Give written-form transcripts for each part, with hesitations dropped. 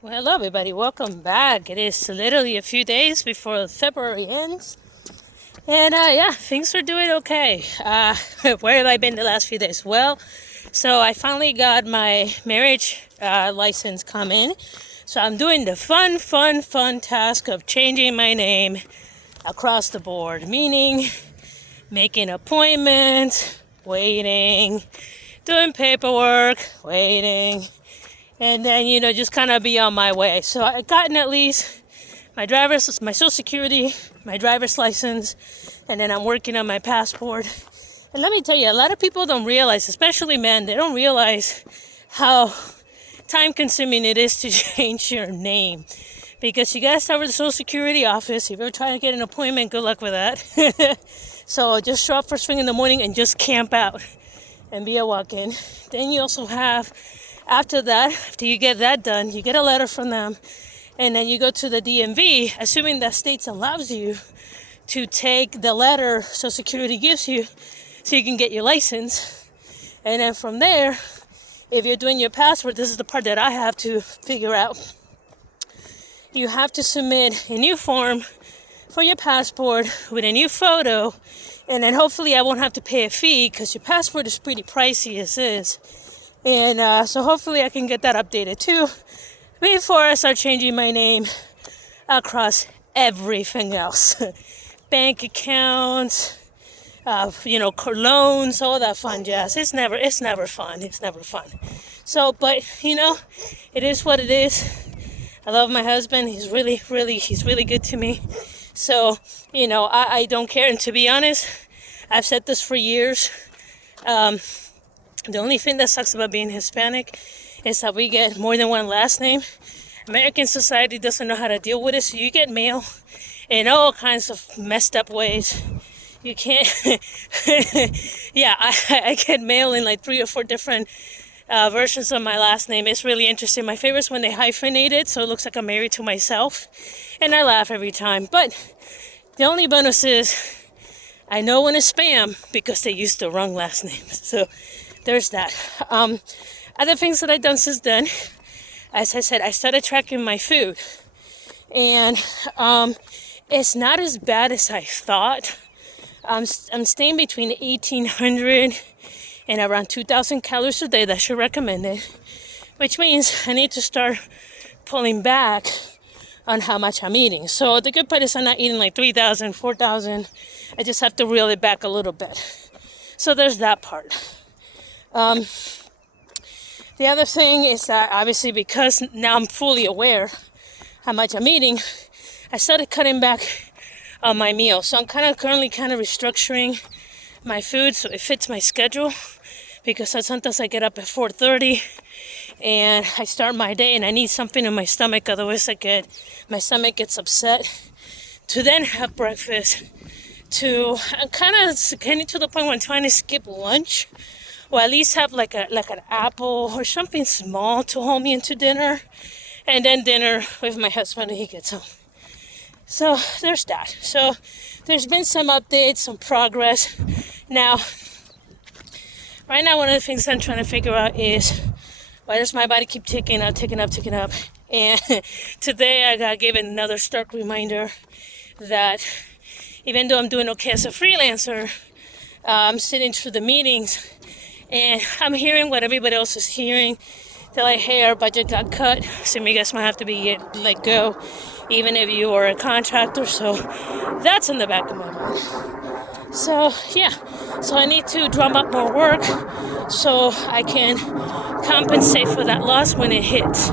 Well, hello, everybody. Welcome back. It is literally a few days before February ends. And yeah, things are doing okay. Where have I been the last few days? Well, so I finally got my marriage license come in. So I'm doing the fun task of changing my name across the board, meaning making appointments, waiting, doing paperwork, waiting, and then just kind of be on my way. So I gotten at least my social security, my driver's license, and then I'm working on my passport. And let me tell you, a lot of people don't realize, especially men, they don't realize how time consuming it is to change your name, because you gotta start with the social security office. If you're trying to get an appointment, good luck with that. So just show up first thing in the morning and just camp out and be a walk-in. Then you also have, after that, after you get that done, you get a letter from them, and then you go to the DMV, assuming that state allows you to take the letter Social Security gives you so you can get your license. And then from there, if you're doing your passport, this is the part that I have to figure out. You have to submit a new form for your passport with a new photo, and then hopefully I won't have to pay a fee because your passport is pretty pricey as is. And so hopefully I can get that updated too before I start changing my name across everything else. Bank accounts, loans, all that fun jazz. It's never fun. It's never fun. So, but it is what it is. I love my husband. He's really good to me. So, I don't care. And to be honest, I've said this for years. The only thing that sucks about being Hispanic is that we get more than one last name. American society doesn't know how to deal with it, so you get mail in all kinds of messed up ways. You can't, yeah, I get mail in like 3 or 4 different versions of my last name. It's really interesting. My favorite is when they hyphenate it, so it looks like I'm married to myself, and I laugh every time. But the only bonus is I know when it's spam because they used the wrong last name. So there's that. Other things that I've done since then, as I said, I started tracking my food, and it's not as bad as I thought. I'm staying between 1,800 and around 2,000 calories a day. That's your recommended, which means I need to start pulling back on how much I'm eating. So the good part is I'm not eating like 3,000, 4,000. I just have to reel it back a little bit. So there's that part. The other thing is that obviously, because now I'm fully aware how much I'm eating, I started cutting back on my meals. So I'm currently restructuring my food so it fits my schedule, because sometimes I get up at 4:30 and I start my day and I need something in my stomach, otherwise my stomach gets upset. To then have breakfast, I'm kind of getting to the point where I'm trying to skip lunch, or at least have like an apple or something small to hold me into dinner, and then dinner with my husband when he gets home. So there's that. So there's been some updates, some progress. Now, right now, one of the things I'm trying to figure out is, why does my body keep ticking up? And today I got given another stark reminder that even though I'm doing okay as a freelancer, I'm sitting through the meetings and I'm hearing what everybody else is hearing. They're like, hey, our budget got cut, so you guys might have to be let go, even if you are a contractor. So that's in the back of my mind. So yeah, so I need to drum up more work so I can compensate for that loss when it hits.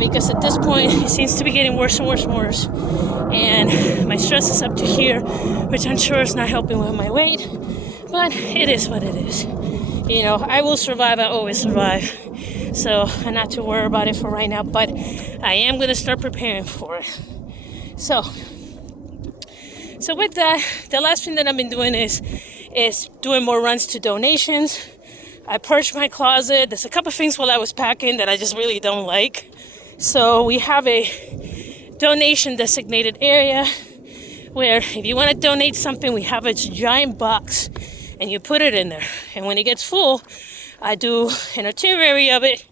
Because at this point, it seems to be getting worse and worse. And my stress is up to here, which I'm sure is not helping with my weight. But it is what it is. I will survive. I always survive. So I'm not too worried about it for right now. But I am going to start preparing for it. So with that, the last thing that I've been doing is doing more runs to donations. I purged my closet. There's a couple of things while I was packing that I just really don't like. So we have a donation designated area where if you want to donate something, we have a giant box and you put it in there. And when it gets full, I do an itinerary of it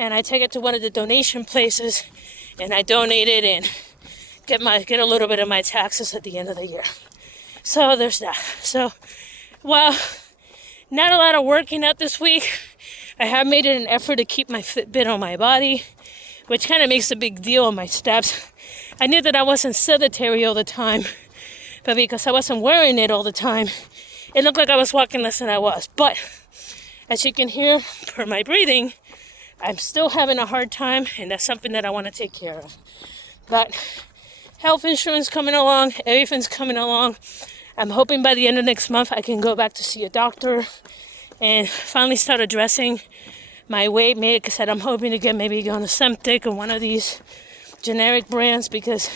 and I take it to one of the donation places, and I donate it and get a little bit of my taxes at the end of the year. So there's that. So, well, not a lot of working out this week. I have made it an effort to keep my Fitbit on my body, which kind of makes a big deal on my steps. I knew that I wasn't sedentary all the time, but because I wasn't wearing it all the time, it looked like I was walking less than I was. But as you can hear per my breathing, I'm still having a hard time, and that's something that I want to take care of. But health insurance coming along, everything's coming along. I'm hoping by the end of next month I can go back to see a doctor and finally start addressing my weight. Maybe, like I said, I'm hoping to get maybe on a Semtic or one of these generic brands, because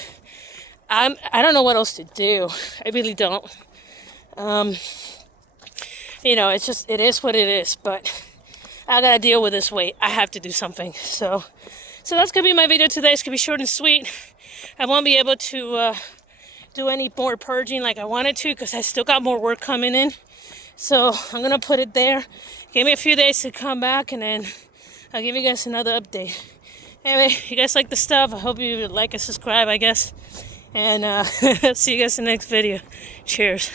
I don't know what else to do. I really don't. It is what it is, but I gotta deal with this weight. I have to do something. So that's gonna be my video today. It's gonna be short and sweet. I won't be able to do any more purging like I wanted to, because I still got more work coming in. So I'm going to put it there. Give me a few days to come back, and then I'll give you guys another update. Anyway, you guys like the stuff. I hope you like and subscribe, I guess. And see you guys in the next video. Cheers.